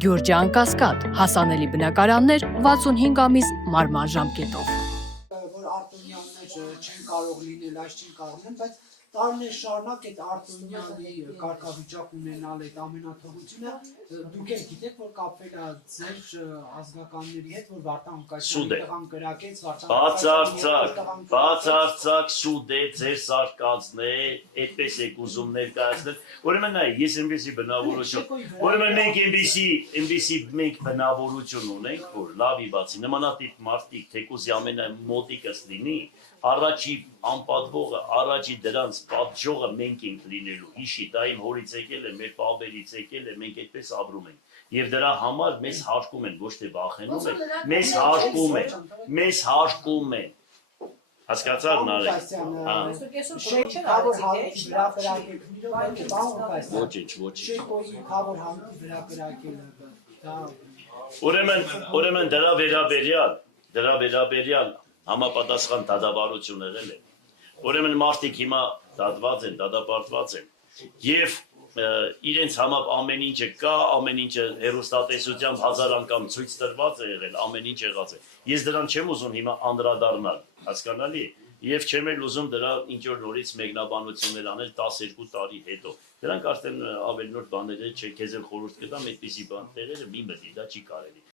Գյուրջան Կասկադ, հասանելի բնակարաններ 65 ամիս մարման ժամկետով։ Որ արտոնյան մեջ չեն կարող լինել, այս չեն կարող լինել, բայց տարիներ շարունակ այդ արտոնյանի կարգավիճակ ունենալ այդ ամենաթողությունը դուք եք գիտեք, որ կապվել է ձեր ազգականների հետ, որ Վարդան Ղուկասյանի տղան կրակեց, բացարձակ սուտ է, ձեր սարկածն է, այդպես եք ուզում ներկայացնել, ուրեմն նայ, ես այնպեսի բնավորություն, ուրեմն մենք այնպեսի մենք բնավորություն ունենք, որ լավի բացի, նմանատիպ մարդիկ, թեկուզի ամենամոտիկս լինի, առաջի անպատվողը, առաջի դրանց պատժողը մենք ենք լինելու, հիշի, դա իմ հորից եկել է, մեր պապերից եկել է, մենք այդպես ապրում ենք, և դրա համար մեզ հարկում են, ոչ թե վախենում են, մեզ հարկում են, հասկացար Նարեկ, ուրեմն դրա վերաբերյալ համապատասխան դատավարություն եղել է, ուրեմն մարդիկ հիմա դատված են, դատապարտված են, և իրենց համապ ամեն ինչը կա, ամեն ինչը հեռուստատեսությամբ 1000 անգամ ցույց տրված է եղել, ամեն ինչ եղած է, ես դրան չեմ ուզում հիմա անդրադառնալ, հասկանալի է, և չեմ էլ ուզում դրա ինչ-որ նորից մեկնաբանություններ անել 12 տարի հետո, դրանք արդեն ավելի նոր բաներ է, չէ, քեզ էլ խորհուրդ կտամ, այդպիսի բան տեղերը մի մտի, դա չի կարելի,